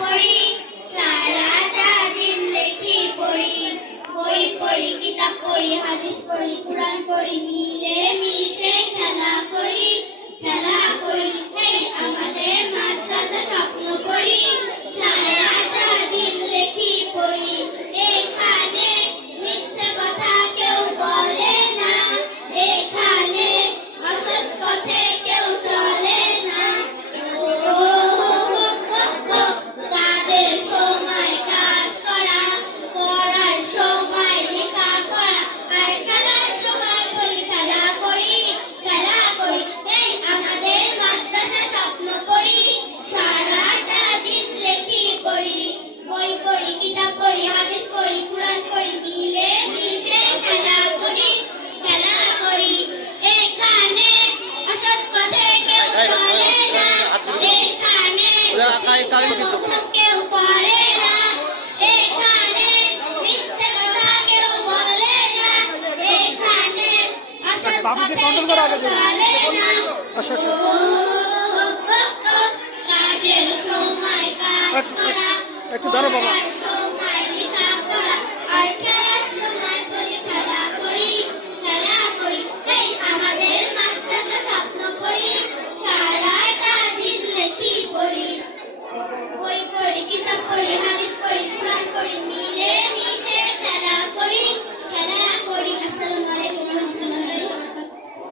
পড়ি, সারাটা দিন লেখি পড়ি, বই পড়ি, কিতাব পড়ি, হাদিস পড়ি, কুরআন পড়ি, মিলে মিশে খেলা করি, খেলা করি। এই আমাদের মাদ্রাসা স্বপ্ন পড়ি, সারাটা দিন লেখি পড়ি। এখানে মিথ্যে কথা কেউ বলে না, এখানে অসৎ পথে কেউ চলে না। কাজের সময় কাজ করা, পড়ার সময় লেখা পড়া, আর খেলার সময় বলি খেলা করি, খেলা করি। এই আমাদের মাদ্রাসা স্বপ্ন পড়ি, সারাটা দিন লেখি পড়ি, বই পড়ি, কিতাব পড়ি, হাদিস পড়ি, কুরআন পড়ি, মিলে মিশে খেলা করি, খেলা করি। এখানে অসৎ পথে কেউ চলে না, এখানে কেউ করে না, এখানে মিথ্যে কথা কেউ বলে না, এখানে অসৎ পথে কেউ চলে না। কাজের সময় কাজ করা, একটু ধরো বাবা।